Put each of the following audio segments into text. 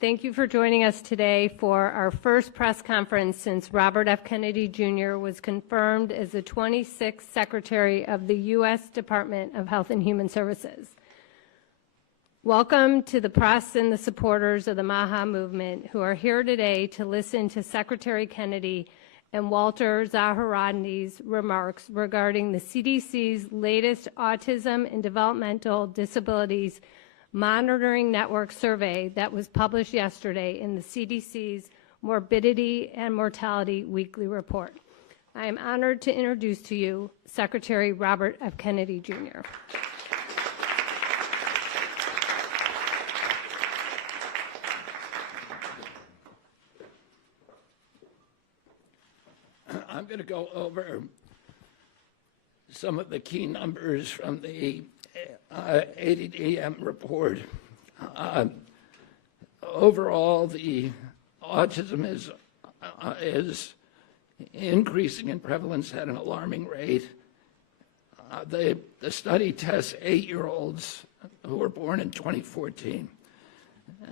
Thank you for joining us today for our first press conference since Robert F. Kennedy Jr. was confirmed as the 26th Secretary of the U.S. Department of Health and Human Services. Welcome to the press and the supporters of the MAHA movement who are here today to listen to Secretary Kennedy and Walter Zaharadny's remarks regarding the CDC's latest Autism and Developmental Disabilities Monitoring Network survey that was published yesterday in the CDC's Morbidity and Mortality Weekly Report. I am honored to introduce to you Secretary Robert F. Kennedy Jr. I'm going to go over some of the key numbers from the ADDM report. Overall, the autism is increasing in prevalence at an alarming rate. The study tests 8-year-olds who were born in 2014.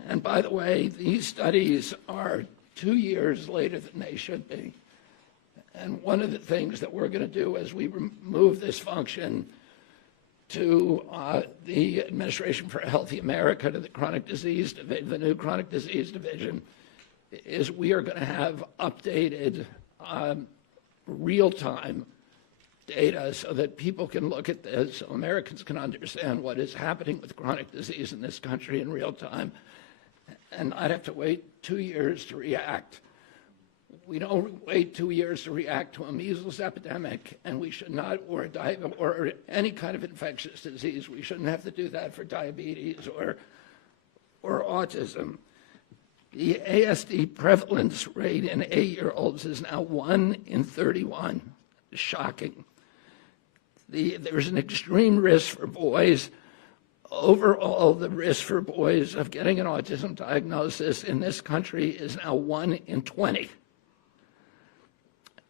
And by the way, these studies are 2 years later than they should be. And one of the things that we're going to do as we move this function to the Administration for a Healthy America, to the chronic disease, the new chronic disease division, is we are going to have updated real-time data so that people can look at this, so Americans can understand what is happening with chronic disease in this country in real time, and not have to wait 2 years to react. We don't wait 2 years to react to a measles epidemic, and we should not, or any kind of infectious disease. We shouldn't have to do that for diabetes or autism. The ASD prevalence rate in 8-year-olds is now 1 in 31. Shocking. There's an extreme risk for boys. Overall, the risk for boys of getting an autism diagnosis in this country is now 1 in 20.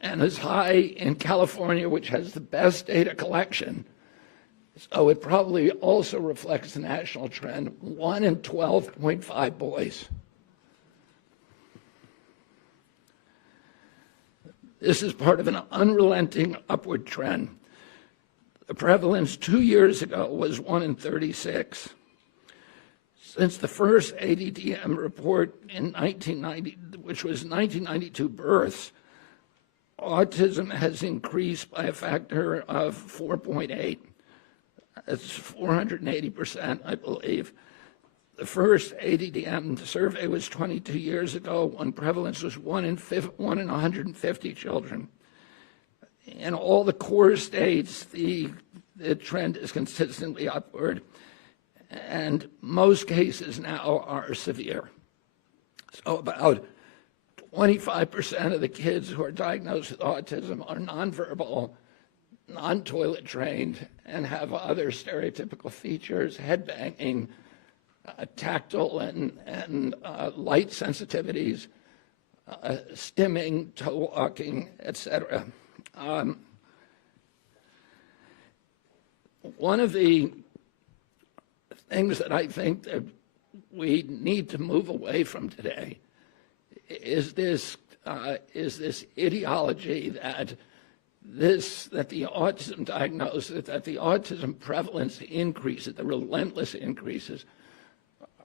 And as high in California, which has the best data collection. So it probably also reflects the national trend, 1 in 12.5 boys. This is part of an unrelenting upward trend. The prevalence 2 years ago was 1 in 36. Since the first ADDM report in 1990, which was 1992 births, autism has increased by a factor of 4.8. That's 480%, I believe. The first ADDM survey was 22 years ago, when prevalence was 1 in 150 children. In all the core states, the trend is consistently upward, and most cases now are severe. So about 25% of the kids who are diagnosed with autism are nonverbal, non-toilet trained, and have other stereotypical features, head banging, tactile and light sensitivities, stimming, toe walking, etc. One of the things that I think that we need to move away from today is this ideology that the autism diagnosis, that the autism prevalence increases, the relentless increases,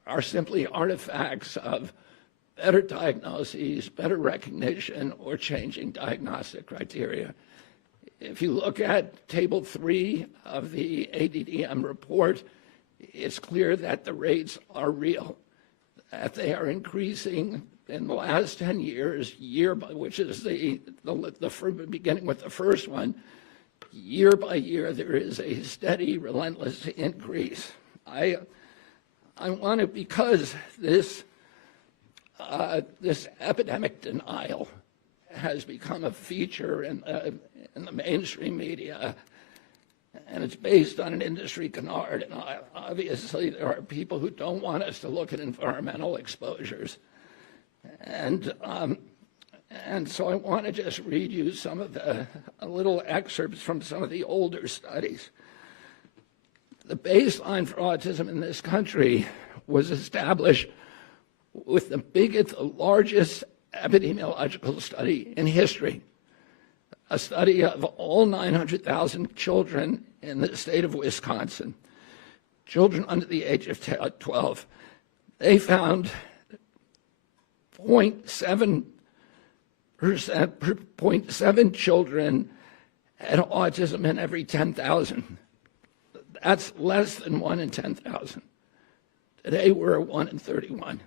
are simply artifacts of better diagnoses, better recognition, or changing diagnostic criteria. If you look at Table 3 of the ADDM report, it's clear that the rates are real, that they are increasing in the last 10 years, which is the beginning with the first one, year by year, there is a steady, relentless increase. I want to, because this epidemic denial has become a feature in the mainstream media, and it's based on an industry canard, and obviously there are people who don't want us to look at environmental exposures. And so I want to just read you some of the little excerpts from some of the older studies. The baseline for autism in this country was established with the largest epidemiological study in history, a study of all 900,000 children in the state of Wisconsin, children under the age of 12. They found 0.7 children had autism in every 10,000. That's less than 1 in 10,000. Today we're at 1 in 31.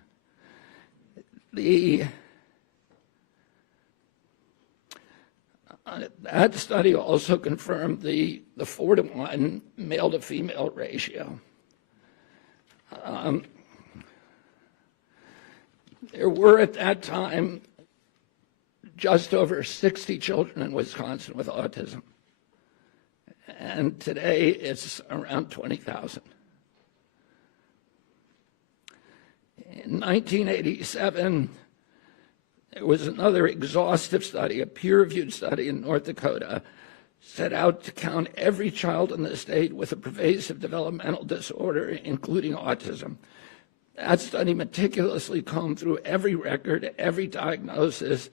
That study also confirmed the 4-to-1 male to female ratio. There were at that time just over 60 children in Wisconsin with autism. And today it's around 20,000. In 1987, there was another exhaustive study, a peer-reviewed study in North Dakota, set out to count every child in the state with a pervasive developmental disorder, including autism. That study meticulously combed through every record, every diagnosis,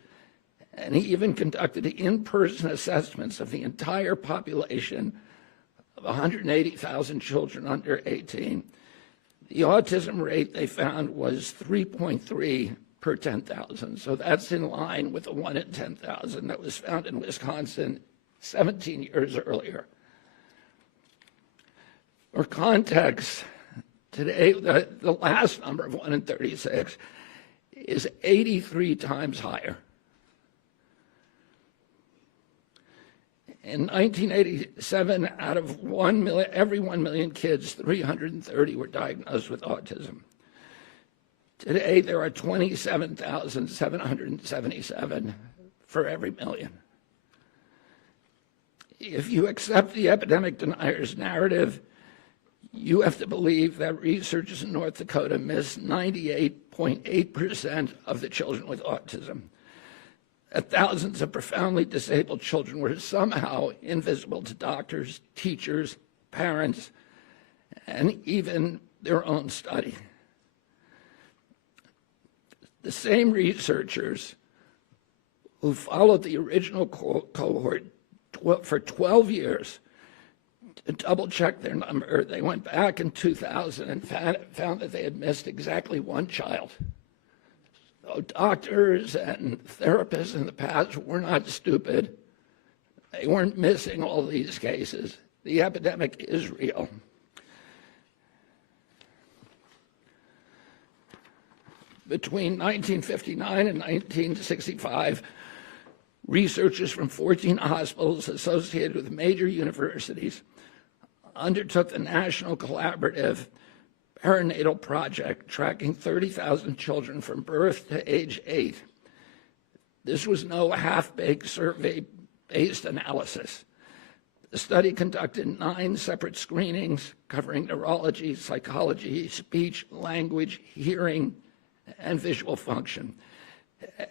and he even conducted in-person assessments of the entire population of 180,000 children under 18. The autism rate they found was 3.3 per 10,000. So that's in line with the 1 in 10,000 that was found in Wisconsin 17 years earlier. For context, today the last number of 1 in 36 is 83 times higher. In 1987, out of every 1 million kids, 330 were diagnosed with autism. Today, there are 27,777 for every million. If you accept the epidemic denier's narrative, you have to believe that researchers in North Dakota miss 98.8% of the children with autism. That thousands of profoundly disabled children were somehow invisible to doctors, teachers, parents, and even their own study. The same researchers who followed the original cohort for 12 years to double-check their number, they went back in 2000 and found that they had missed exactly one child. So doctors and therapists in the past were not stupid. They weren't missing all these cases. The epidemic is real. Between 1959 and 1965, researchers from 14 hospitals associated with major universities undertook the National Collaborative Perinatal Project, tracking 30,000 children from birth to age 8. This was no half-baked survey-based analysis. The study conducted 9 separate screenings covering neurology, psychology, speech, language, hearing, and visual function.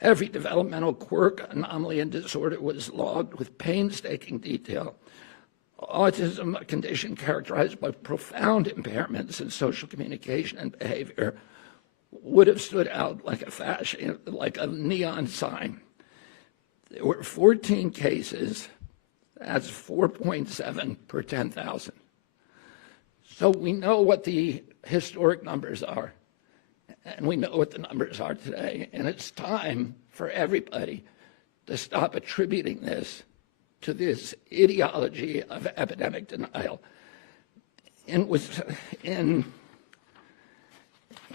Every developmental quirk, anomaly, and disorder was logged with painstaking detail. Autism, a condition characterized by profound impairments in social communication and behavior, would have stood out like a neon sign. There were 14 cases. That's 4.7 per 10,000. So we know what the historic numbers are, and we know what the numbers are today. And it's time for everybody to stop attributing this to this ideology of epidemic denial. In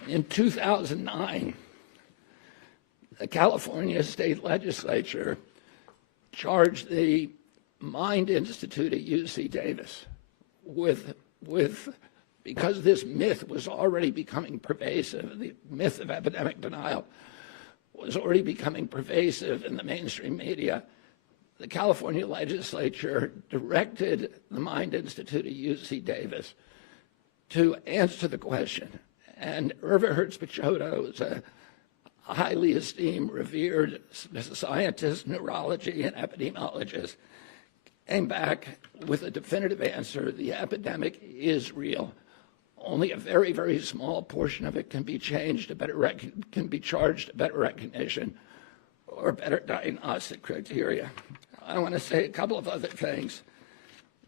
2009, the California State Legislature charged the Mind Institute at UC Davis because this myth was already becoming pervasive, the myth of epidemic denial was already becoming pervasive in the mainstream media. The California legislature directed the Mind Institute at UC Davis to answer the question. And Irva Hertz-Pichotto is a highly esteemed, revered scientist, neurology, and epidemiologist, came back with a definitive answer: the epidemic is real. only a very, very small portion of it can be changed to can be charged to better recognition or better diagnostic criteria. I want to say a couple of other things.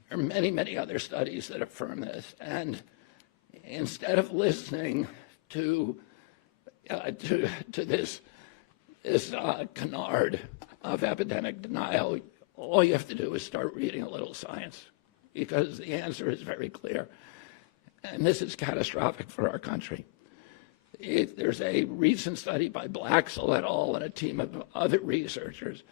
There are many, many other studies that affirm this, and instead of listening to this canard of epidemic denial, all you have to do is start reading a little science, because the answer is very clear. And this is catastrophic for our country. There's a recent study by Blaxell et al. And a team of other researchers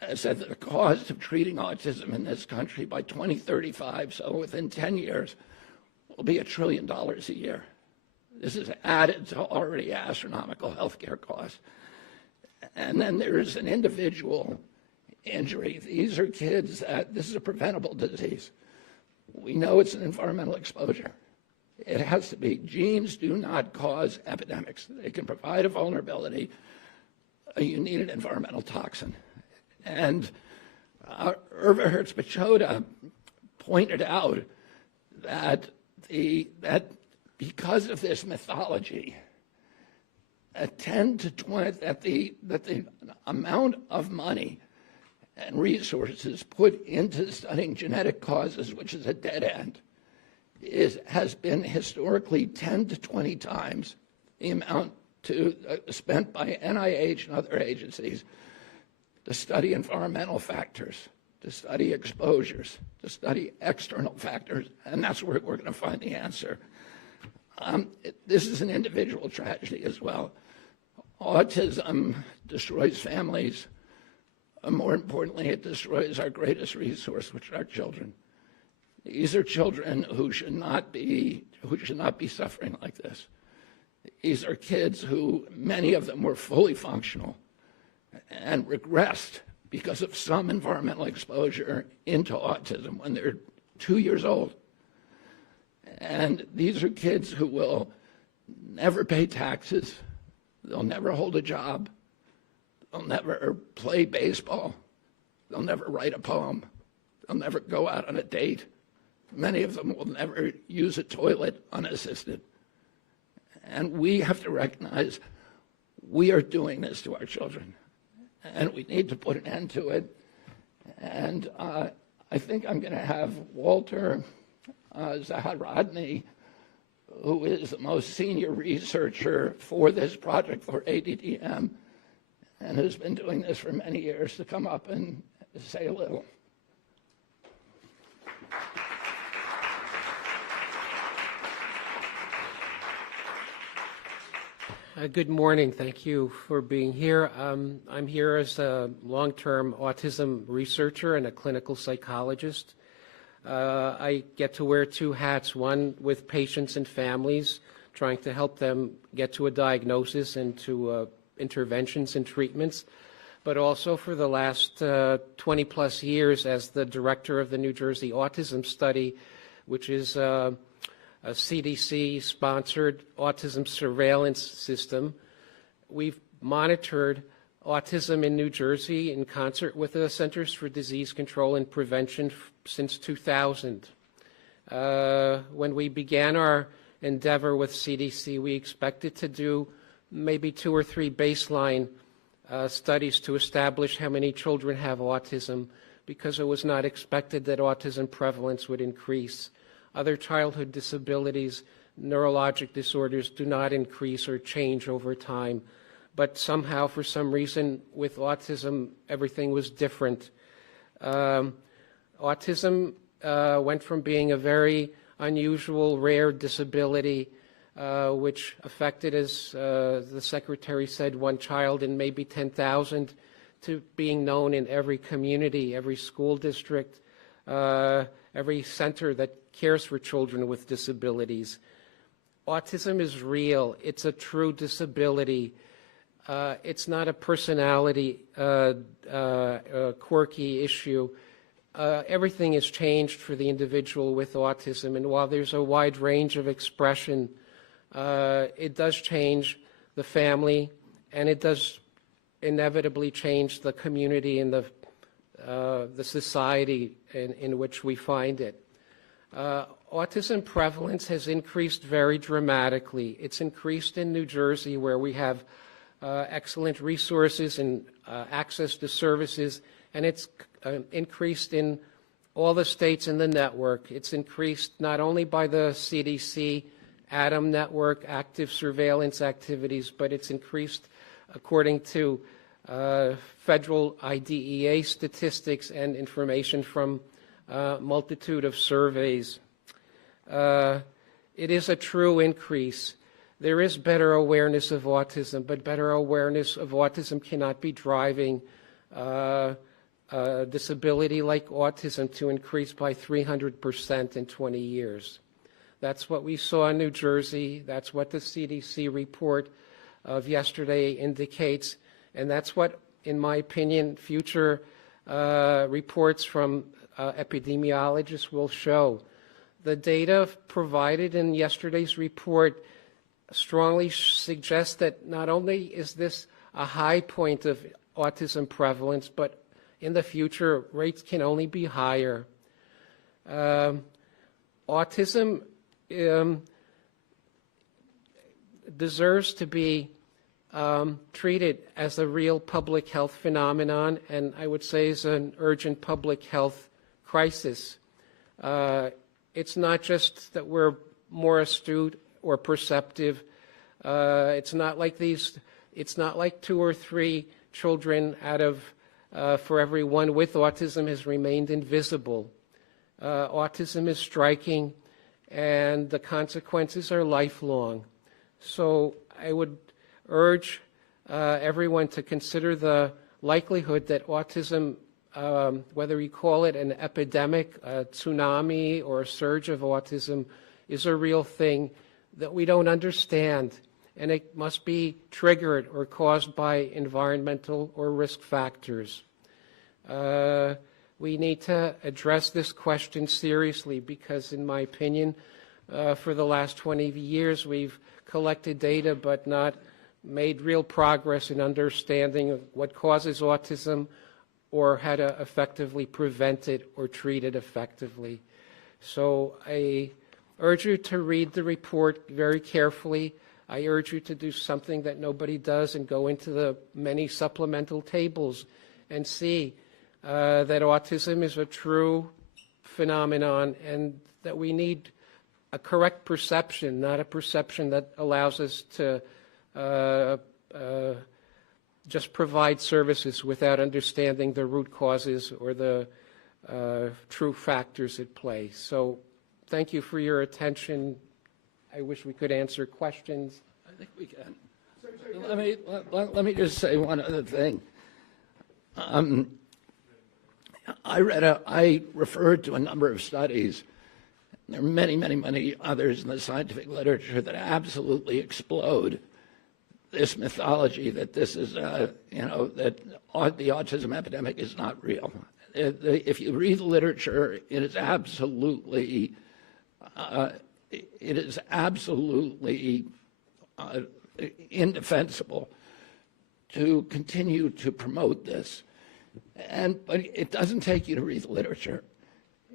that said that the cost of treating autism in this country by 2035, so within 10 years, will be $1 trillion a year. This is added to already astronomical healthcare costs. And then there's an individual injury. These are kids this is a preventable disease. We know it's an environmental exposure. It has to be. Genes do not cause epidemics. They can provide a vulnerability. You need an environmental toxin. And Irva Hertz-Pachoda pointed out that because of this mythology, that the amount of money and resources put into studying genetic causes, which is a dead end, has been historically 10 to 20 times the amount spent by NIH and other agencies to study environmental factors, to study exposures, to study external factors, and that's where we're going to find the answer. This is an individual tragedy as well. Autism destroys families. More importantly, it destroys our greatest resource, which are our children. These are children who should not be suffering like this. These are kids who, many of them were fully functional and regressed because of some environmental exposure into autism when they're 2 years old. And these are kids who will never pay taxes. They'll never hold a job. They'll never play baseball. They'll never write a poem. They'll never go out on a date. Many of them will never use a toilet unassisted. And we have to recognize we are doing this to our children, and we need to put an end to it. And I think I'm going to have Walter Zaharadny, who is the most senior researcher for this project for ADDM and has been doing this for many years, to come up and say a little. Good morning. Thank you for being here. I'm here as a long-term autism researcher and a clinical psychologist. I get to wear two hats, one with patients and families, trying to help them get to a diagnosis and to interventions and treatments, but also for the last 20-plus years as the director of the New Jersey Autism Study, which is a CDC-sponsored autism surveillance system. We've monitored autism in New Jersey in concert with the Centers for Disease Control and Prevention since 2000. When we began our endeavor with CDC, we expected to do maybe 2 or 3 baseline studies to establish how many children have autism, because it was not expected that autism prevalence would increase. Other childhood disabilities, neurologic disorders do not increase or change over time. But somehow, for some reason, with autism, everything was different. Autism went from being a very unusual, rare disability, which affected, as the Secretary said, 1 child in maybe 10,000, to being known in every community, every school district, every center that cares for children with disabilities. Autism is real. It's a true disability. It's not a personality quirky issue. Everything has changed for the individual with autism, and while there's a wide range of expression, it does change the family, and it does inevitably change the community and the society in which we find it. autism prevalence has increased very dramatically. It's increased in New Jersey, where we have excellent resources and access to services, and it's increased in all the states in the network. It's increased not only by the CDC, ADAM network, active surveillance activities, but it's increased according to federal IDEA statistics and information from a multitude of surveys. It is a true increase. There is better awareness of autism, but better awareness of autism cannot be driving disability like autism to increase by 300% in 20 years. That's what we saw in New Jersey. That's what the CDC report of yesterday indicates. And that's what, in my opinion, future reports from epidemiologists will show. The data provided in yesterday's report strongly suggests that not only is this a high point of autism prevalence, but in the future, rates can only be higher. Autism deserves to be treated as a real public health phenomenon, and I would say is an urgent public health crisis. It's not just that we're more astute or perceptive. It's not like 2 or 3 children out of for every one with autism has remained invisible. Autism is striking, and the consequences are lifelong. So I would urge everyone to consider the likelihood that autism, whether you call it an epidemic, a tsunami, or a surge of autism, is a real thing that we don't understand, and it must be triggered or caused by environmental or risk factors. We need to address this question seriously because, in my opinion, for the last 20 years, we've collected data but not made real progress in understanding what causes autism or how to effectively prevent it or treat it effectively. So I urge you to read the report very carefully. I urge you to do something that nobody does and go into the many supplemental tables and see that autism is a true phenomenon and that we need a correct perception, not a perception that allows us to just provide services without understanding the root causes or the true factors at play. So thank you for your attention. I wish we could answer questions. I think we can. Let me just say one other thing. I referred to a number of studies. There are many, many, many others in the scientific literature that absolutely explode this mythology that this is, that the autism epidemic is not real. If you read the literature, it is absolutely indefensible to continue to promote this. But it doesn't take you to read the literature.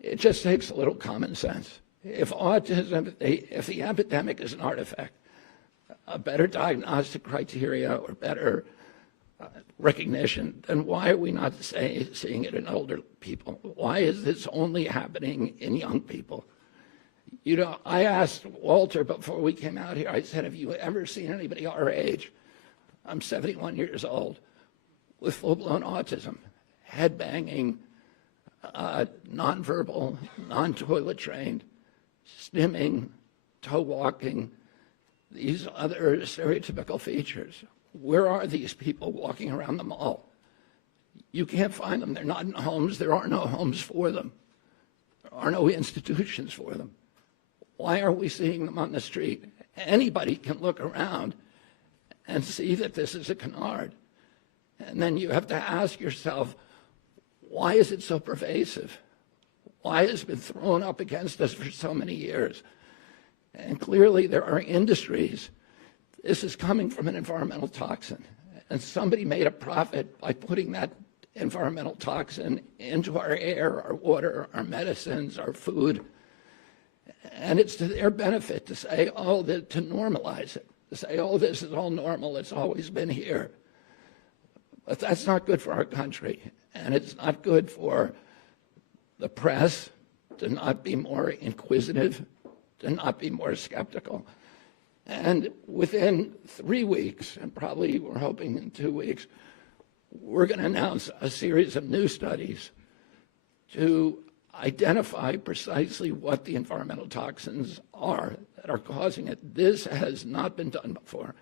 It just takes a little common sense. If the epidemic is an artifact, a better diagnostic criteria or better recognition, then why are we not seeing it in older people? Why is this only happening in young people? I asked Walter before we came out here, I said, have you ever seen anybody our age? I'm 71 years old with full-blown autism, head-banging, nonverbal, non-toilet trained, stimming, toe walking, these other stereotypical features. Where are these people walking around the mall? You can't find them. They're not in homes. There are no homes for them. There are no institutions for them. Why are we seeing them on the street? Anybody can look around and see that this is a canard. And then you have to ask yourself, why is it so pervasive? Why has it been thrown up against us for so many years? And clearly there are industries. This is coming from an environmental toxin. And somebody made a profit by putting that environmental toxin into our air, our water, our medicines, our food. And it's to their benefit to say, oh, to normalize it, to say, oh, this is all normal, it's always been here. But that's not good for our country, and it's not good for the press to not be more inquisitive, to not be more skeptical. And within 3 weeks, and probably we're hoping in 2 weeks, we're going to announce a series of new studies to identify precisely what the environmental toxins are that are causing it. This has not been done before.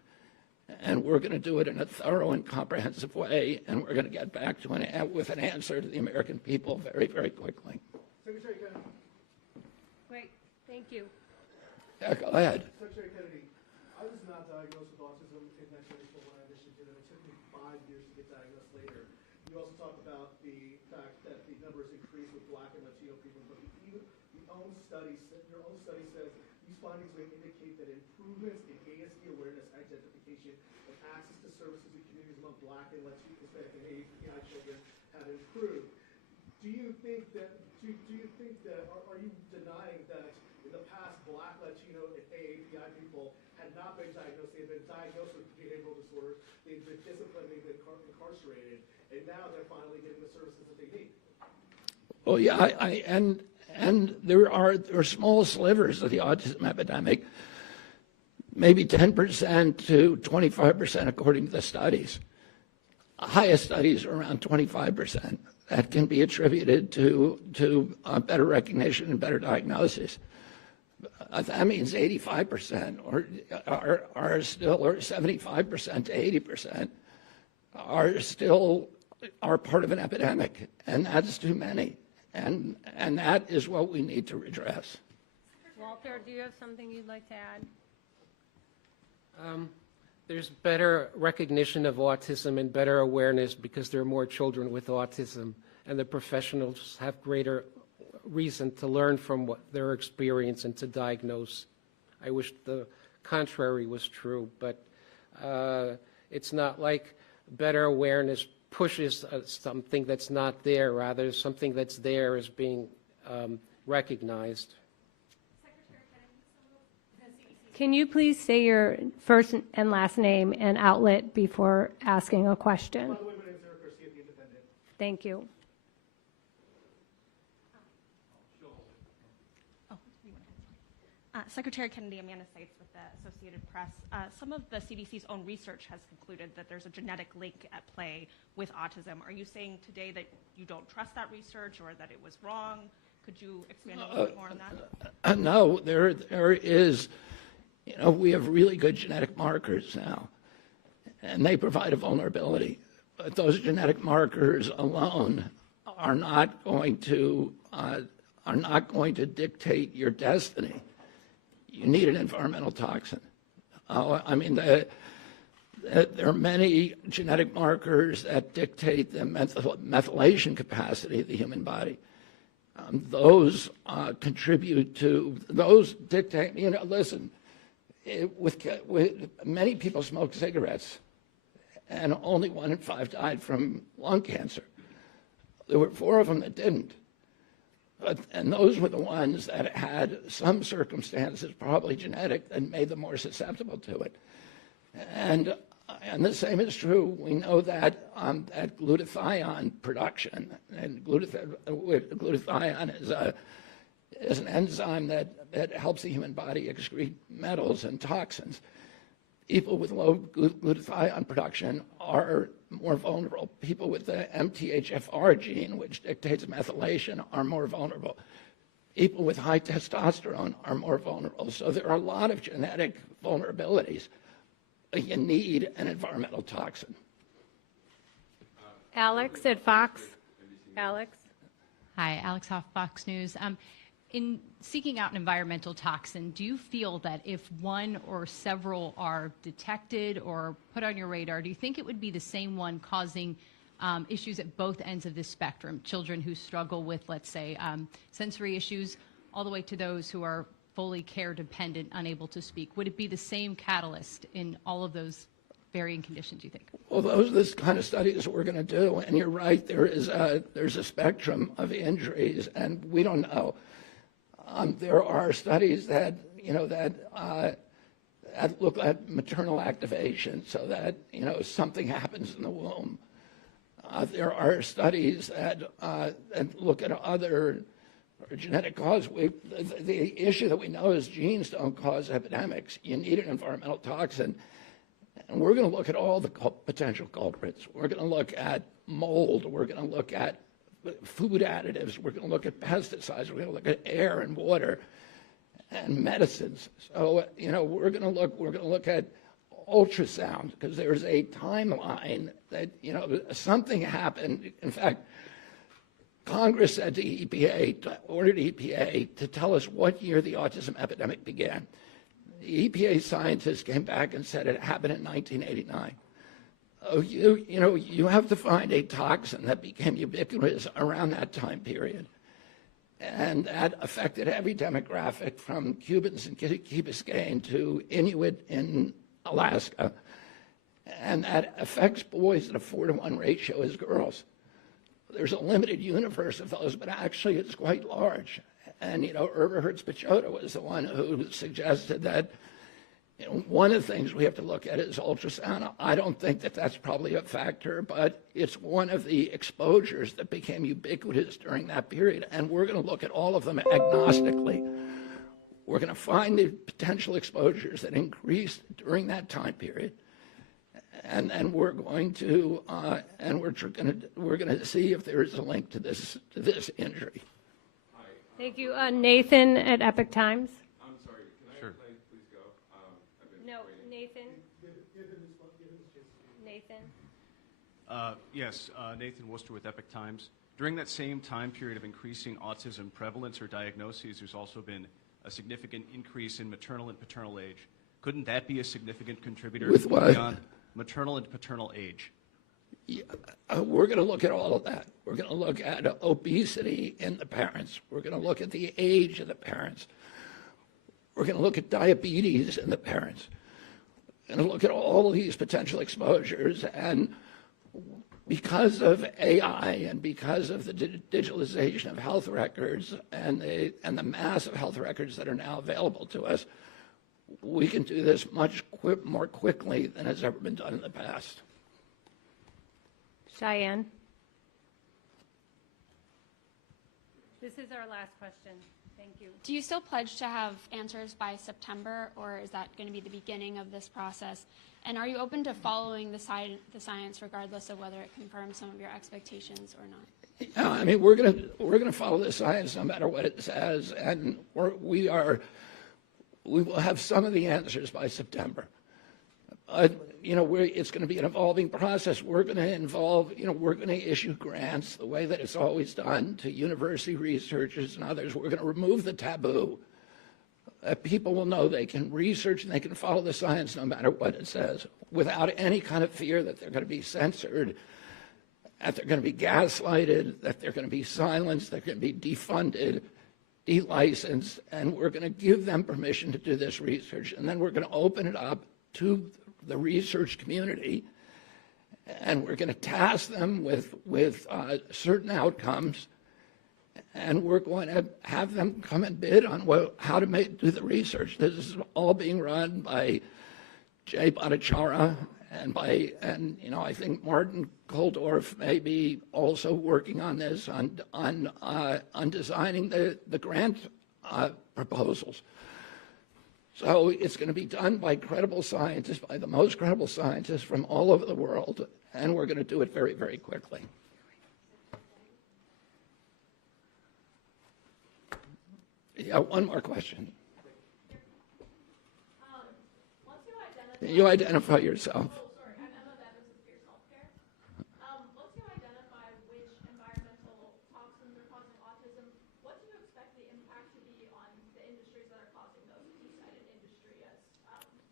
And we're going to do it in a thorough and comprehensive way, and we're going to get back to with an answer to the American people very, very quickly. Secretary Kennedy. Great, thank you. Yeah, go ahead. Secretary Kennedy, I was not diagnosed with autism in 1994 when I initially did it. It took me 5 years to get diagnosed later. You also talk about the fact that the numbers increase with Black and Latino people, but your own study says these findings may indicate that improvements in ASD awareness, identification, and access to services in communities among Black and Latino, Hispanic, and API children have improved. Do you think that? Are you denying that in the past Black, Latino, and AAPI people had not been diagnosed? They had been diagnosed with behavioral disorders. They've been disciplined. They've been incarcerated, and now they're finally getting the services that they need. Well, yeah, and there are small slivers of the autism epidemic, maybe 10% to 25% according to the studies. Highest studies are around 25%. That can be attributed to better recognition and better diagnosis. That means 85% are still, or 75% to 80% are part of an epidemic, and that's too many. And that is what we need to redress. Walter, do you have something you'd like to add? There's better recognition of autism and better awareness because there are more children with autism, and the professionals have greater reason to learn from what their experience and to diagnose. I wish the contrary was true, but it's not like better awareness pushes something that's not there. Rather, something that's there is being recognized. Can you please say your first and last name and outlet before asking a question? By the way, my name is Eric Garcia, the Independent. Thank you. Secretary Kennedy, Amanda Seitz with the Associated Press. Some of the CDC's own research has concluded that there's a genetic link at play with autism. Are you saying today that you don't trust that research or that it was wrong? Could you expand a little bit more on that? No, there is, we have really good genetic markers now, and they provide a vulnerability. But those genetic markers alone are not going to dictate your destiny. You need an environmental toxin. I mean, there are many genetic markers that dictate the methylation capacity of the human body. Those contribute to, those dictate, listen, with many people smoke cigarettes, and only 1 in 5 died from lung cancer. There were 4 of them that didn't. And those were the ones that had some circumstances, probably genetic, that made them more susceptible to it. And the same is true. We know that that glutathione production, and glutathione is an enzyme that helps the human body excrete metals and toxins. People with low glutathione production are more vulnerable. People with the MTHFR gene, which dictates methylation, are more vulnerable. People with high testosterone are more vulnerable. So there are a lot of genetic vulnerabilities. You need an environmental toxin. Alex at Fox. Alex. Hi, Alex Hoff, Fox News. In seeking out an environmental toxin, do you feel that if one or several are detected or put on your radar, do you think it would be the same one causing issues at both ends of this spectrum? Children who struggle with, let's say, sensory issues, all the way to those who are fully care dependent, unable to speak. Would it be the same catalyst in all of those varying conditions, you think? Well, those are the kind of studies we're going to do. And you're right, there's a spectrum of injuries, and we don't know. There are studies that, that look at maternal activation so that, something happens in the womb. There are studies that look at other genetic causes. The issue that we know is genes don't cause epidemics. You need an environmental toxin. And we're going to look at all the potential culprits. We're going to look at mold. We're going to look at food additives. We're going to look at pesticides. We're going to look at air and water and medicines. So, we're going to look at ultrasound, because there's a timeline that, something happened. In fact, Congress said to EPA, ordered EPA to tell us what year the autism epidemic began. The EPA scientists came back and said it happened in 1989. Oh, you have to find a toxin that became ubiquitous around that time period. And that affected every demographic, from Cubans in Key Biscayne to Inuit in Alaska. And that affects boys at a 4-to-1 ratio as girls. There's a limited universe of those, but actually it's quite large. And, Herberhard Spichota was the one who suggested that one of the things we have to look at is ultrasound. I don't think that that's probably a factor, but it's one of the exposures that became ubiquitous during that period. And we're going to look at all of them agnostically. We're going to find the potential exposures that increased during that time period. And we're going to we're going to see if there is a link to this injury. Thank you. Nathan at Epic Times. I'm sorry, can I please go? I've been No, waiting. Nathan. Nathan. Yes, Nathan Worcester with Epic Times. During that same time period of increasing autism prevalence or diagnoses, there's also been a significant increase in maternal and paternal age. Couldn't that be a significant contributor With what? beyond maternal and paternal age? Yeah, we're going to look at all of that. We're going to look at obesity in the parents. We're going to look at the age of the parents. We're going to look at diabetes in the parents. We're going to look at all of these potential exposures. And because of AI and because of the digitalization of health records and the mass of health records that are now available to us, we can do this much more quickly than has ever been done in the past. Cheyenne. This is our last question. Thank you. Do you still pledge to have answers by September, or is that going to be the beginning of this process? And are you open to following the science regardless of whether it confirms some of your expectations or not? Yeah, I mean, we're gonna follow the science no matter what it says, and we will have some of the answers by September. It's going to be an evolving process. We're going to involve, we're going to issue grants the way that it's always done to university researchers and others. We're going to remove the taboo. People will know they can research and they can follow the science no matter what it says, without any kind of fear that they're going to be censored, that they're going to be gaslighted, that they're going to be silenced, they're going to be defunded, delicensed, and we're going to give them permission to do this research. And then we're going to open it up to the research community, and we're going to task them with certain outcomes, and we're going to have them come and bid on how to do the research. This is all being run by Jay Bhattacharya and I think Martin Koldorf may be also working on this on designing the grant proposals. So it's going to be done by credible scientists, by the most credible scientists from all over the world, and we're going to do it very, very quickly. Yeah, one more question. Once you identify yourself. sorry, I'm Emma Bevins with Fierce Healthcare. Once you identify which environmental toxins are causing autism, what do you expect the impact to be on the industries that are causing those? You cited industry as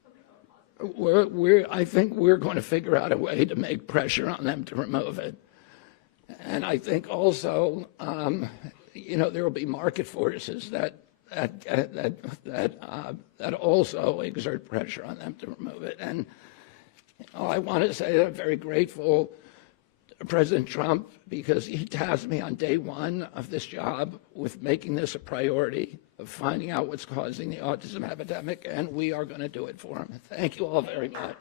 something that would cause it. I think we're going to figure out a way to make pressure on them to remove it. And I think also, there will be market forces that also exert pressure on them to remove it. And I want to say that I'm very grateful President Trump because he tasked me on day one of this job with making this a priority of finding out what's causing the autism epidemic, and we are going to do it for him. Thank you all very much.